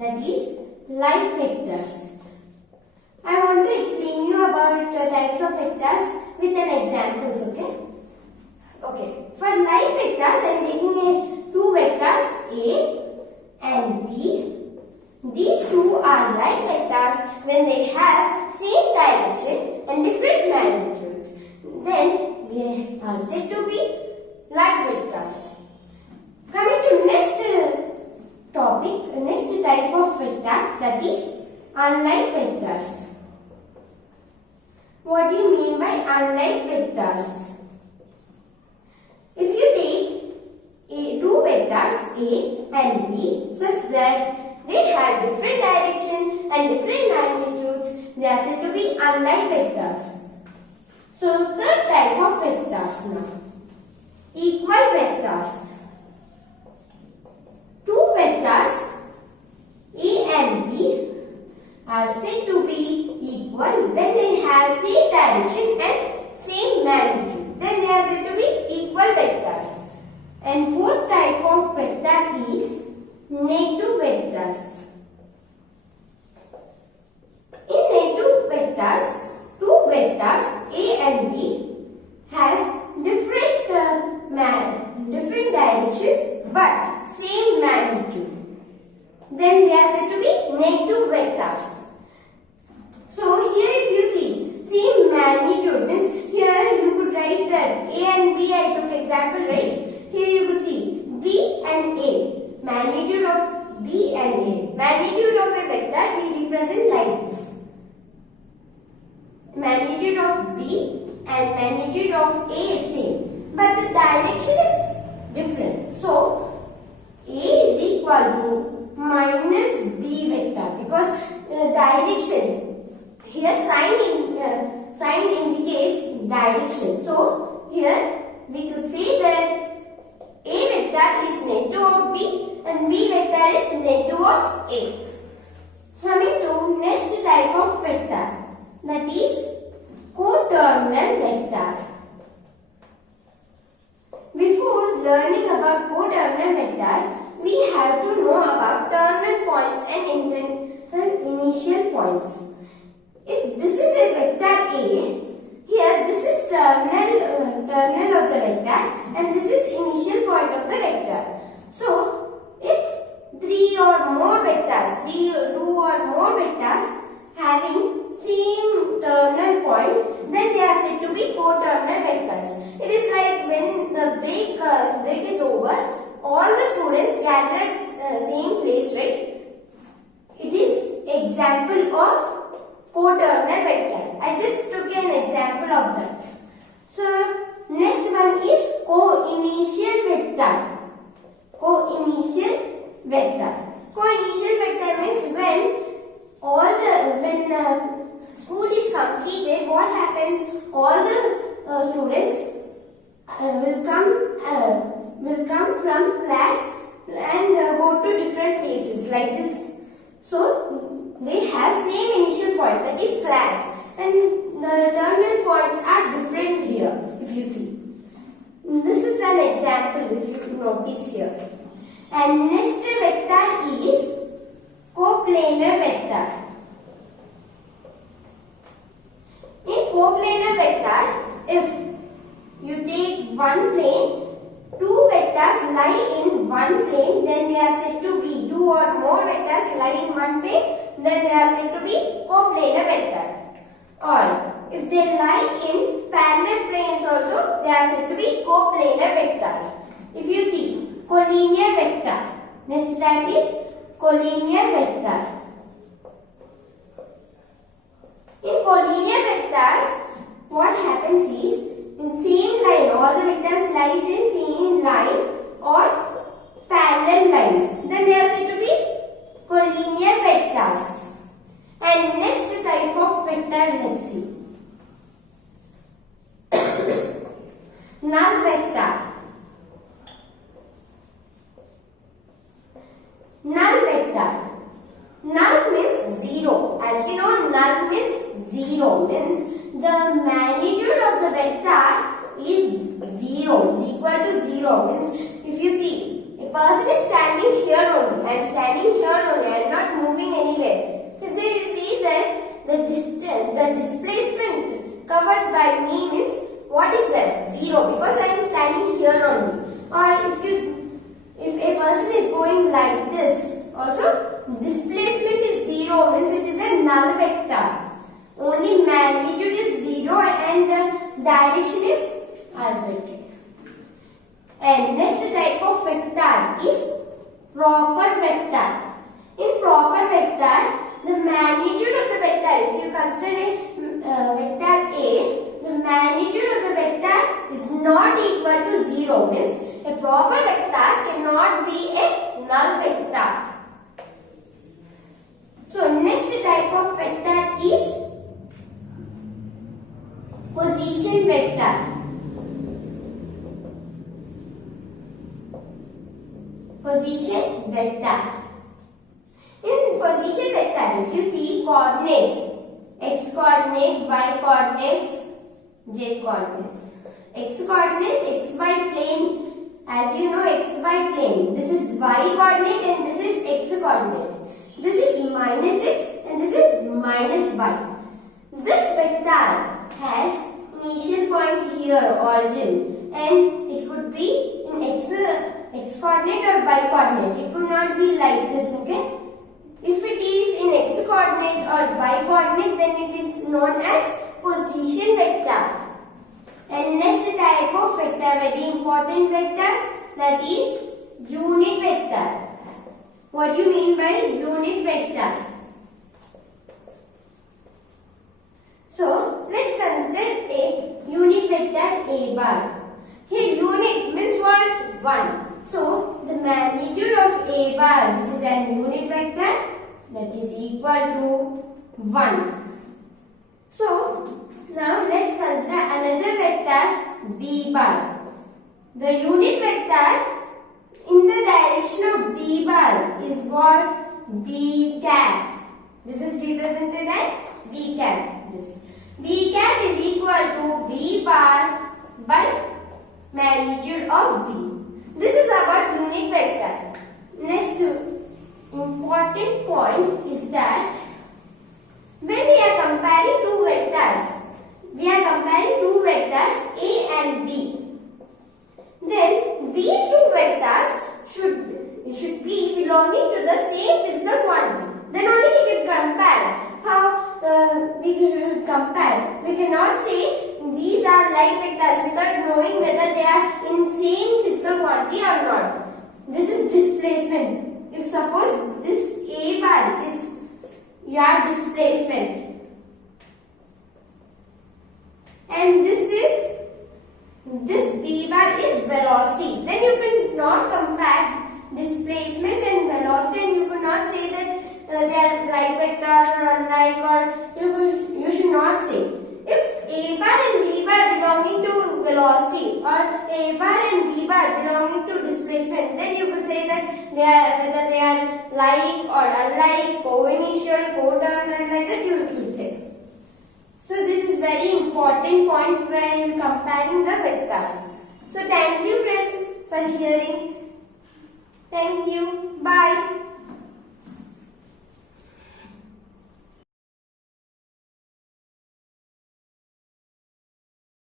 that is like vectors. I want to explain you about types of vectors with an examples, okay? Okay, for like vectors I am taking two vectors A and B. These two are like vectors when they have same direction and different magnitudes. Then they are said to be like vectors. Coming to next topic, next type of vector, that is unlike vectors. What do you mean by unlike vectors? If you take two vectors A and B such that they have different direction and different magnitudes, they are said to be unlike vectors. So third type of vectors now, equal vectors. Two vectors A and B are said to be equal when they have same direction and same magnitude. Then they are said to be equal vectors. And fourth type of vector is negative vectors. In negative vectors, two vectors A and B has different directions but same magnitude. Then they are said to be negative vectors. So here if you see same magnitude means here you could write that A and B, I took example, right? Here you could see B and A. Magnitude of B and A. Magnitude of a vector we represent like this. Magnitude of B and magnitude of A is same, but the direction is different. So A is equal to minus B vector because direction here sign indicates direction. So here we could say that A vector is negative of B and B vector is negative of A. Coming to next type of vector, that is coterminal vector. Before learning about coterminal vector, we have to know about terminal points and initial points. If this is a vector A, here this is terminal of the vector and this is initial point of the vector. So if two or more vectors having same terminal point, then they are said to be coterminal vectors. It is like when the break is over, all the students gather at same place, right? It is example of coterminal vector. I just took an example of that. So next one is co-initial vector. Co-initial vector. Co-initial vector means when school is completed, what happens? All the students will come from class and go to different places like this. So they have same initial point, that is class, and the terminal points are different here. If you see, this is an example. If you notice here, and next vector is coplanar vector. In coplanar vector, if you take one plane, two vectors lie in one plane, then they are said to be two or more vectors lie in one plane, then they are said to be coplanar vector. Or if they lie in parallel planes also, they are said to be coplanar vector. If you see collinear vector, next type is collinear vector. In collinear vectors, what happens is in same line, all the vectors lies in same line or parallel lines. Then they are said to be collinear vectors. And next type of vector, let's see. Null vector. Null vector. Null means zero. As you know, null means zero. Means the magnitude of the vector is zero. Is equal to zero. Means if you see, a person is standing here only. I am standing here only. I am not null vector. Only magnitude is 0 and the direction is arbitrary. And next type of vector is proper vector. In proper vector, the magnitude of the vector, if you consider a vector A, the magnitude of the vector is not equal to 0. Means a proper vector cannot be a null vector. So next type of vector is position vector. Position vector. In position vector, if you see coordinates, x coordinate, y coordinates, z coordinates. X coordinates, xy plane. As you know, xy plane. This is y coordinate and this is x coordinate. This is minus x and this is minus y. This vector has initial point here, origin, and it could be in x coordinate or y coordinate. It could not be like this, okay? If it is in x coordinate or y coordinate, then it is known as position vector. And next type of vector, very important vector, that is unit vector. What do you mean by unit vector? So let's consider a unit vector A bar. Here unit means what? 1. So the magnitude of A bar, which is an unit vector, that is equal to 1. So now let's consider another vector B bar. The unit vector in the direction of B bar is what? B cap. This is represented as B cap. This B cap is equal to B bar by magnitude of B. This is about unit vector. Next important point is that when we are comparing two vectors, A and B. Then these two vectors should be belonging to the same physical quantity. Then only we can compare. How we should compare? We cannot say these are like vectors without knowing whether they are in same physical quantity or not. This is displacement. If suppose this A bar is your displacement and this B bar is velocity, then you cannot compare displacement and velocity, and you cannot say that they are like vectors or unlike, or you should not say. If A bar and B bar belonging to velocity or A bar and B bar belonging to displacement, then you could say that whether they are like or unlike, co-initial, co-terminal, like that you could say. So this is very important point when you are comparing the vectors. So thank you friends for hearing. Thank you. Bye.